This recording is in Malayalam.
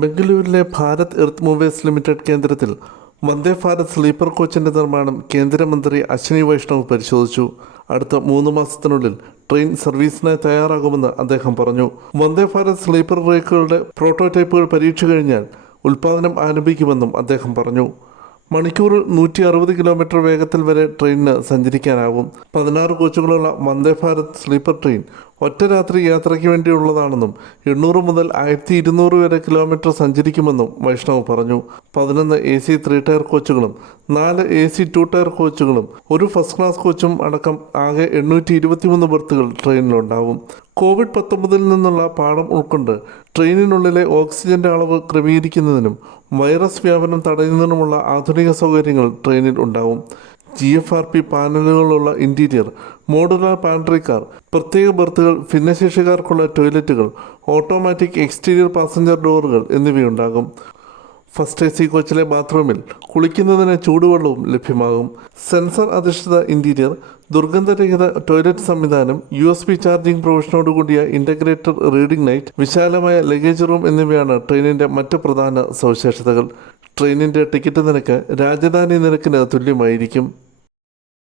ബംഗളൂരുവിലെ ഭാരത് എർത്ത് മൂവേഴ്സ് ലിമിറ്റഡ് കേന്ദ്രത്തിൽ വന്ദേ ഭാരത് സ്ലീപ്പർ കോച്ചിൻ്റെ നിർമ്മാണം കേന്ദ്രമന്ത്രി അശ്വിനി വൈഷ്ണവ് പരിശോധിച്ചു. അടുത്ത 3 മാസത്തിനുള്ളിൽ ട്രെയിൻ സർവീസിനായി തയ്യാറാകുമെന്ന് അദ്ദേഹം പറഞ്ഞു. വന്ദേ ഭാരത് സ്ലീപ്പർ ബ്രേക്കുകളുടെ പ്രോട്ടോടൈപ്പുകൾ പരീക്ഷ കഴിഞ്ഞാൽ ഉൽപ്പാദനം ആരംഭിക്കുമെന്നും അദ്ദേഹം പറഞ്ഞു. മണിക്കൂറിൽ 160 കിലോമീറ്റർ വേഗത്തിൽ വരെ ട്രെയിനിന് സഞ്ചരിക്കാനാവും. 16 കോച്ചുകളുള്ള വന്ദേ ഭാരത് സ്ലീപ്പർ ട്രെയിൻ ഒറ്റ രാത്രി യാത്രയ്ക്ക് വേണ്ടിയുള്ളതാണെന്നും 800 മുതൽ 1200 വരെ കിലോമീറ്റർ സഞ്ചരിക്കുമെന്നും വൈഷ്ണവ് പറഞ്ഞു. 11 AC 3 ടയർ കോച്ചുകളും 4 AC 2 ടയർ കോച്ചുകളും ഒരു ഫസ്റ്റ് ക്ലാസ് കോച്ചും അടക്കം ആകെ 823 ബർത്തുകൾ ട്രെയിനിലുണ്ടാവും. COVID-19 നിന്നുള്ള പാഠം ഉൾക്കൊണ്ട് ട്രെയിനിനുള്ളിലെ ഓക്സിജന്റെ അളവ് ക്രമീകരിക്കുന്നതിനും വൈറസ് വ്യാപനം തടയുന്നതിനുമുള്ള ആധുനിക സൗകര്യങ്ങൾ ട്രെയിനിൽ ഉണ്ടാവും. GFRP പാനലുകളുള്ള ഇന്റീരിയർ, മോഡുലാർ പാൻട്രി കാർ, പ്രത്യേക ബർത്തുകൾ, ഭിന്നശേഷിക്കാർക്കുള്ള ടോയ്ലറ്റുകൾ, ഓട്ടോമാറ്റിക് എക്സ്റ്റീരിയർ പാസഞ്ചർ ഡോറുകൾ എന്നിവയുണ്ടാകും. ഫസ്റ്റ് AC കോച്ചിലെ ബാത്റൂമിൽ കുളിക്കുന്നതിന് ചൂടുവെള്ളവും ലഭ്യമാകും. സെൻസർ അധിഷ്ഠിത ഇന്റീരിയർ, ദുർഗന്ധരഹിത ടോയ്ലറ്റ് സംവിധാനം, USB ചാർജിംഗ് പ്രൊവിഷനോടുകൂടിയ ഇന്റഗ്രേറ്റഡ് റീഡിംഗ് ലൈറ്റ്, വിശാലമായ ലഗേജ് റൂം എന്നിവയാണ് ട്രെയിനിൻ്റെ മറ്റ് പ്രധാന സവിശേഷതകൾ. ട്രെയിനിൻ്റെ ടിക്കറ്റ് നിരക്ക് രാജധാനി നിരക്കിന് തുല്യമായിരിക്കും.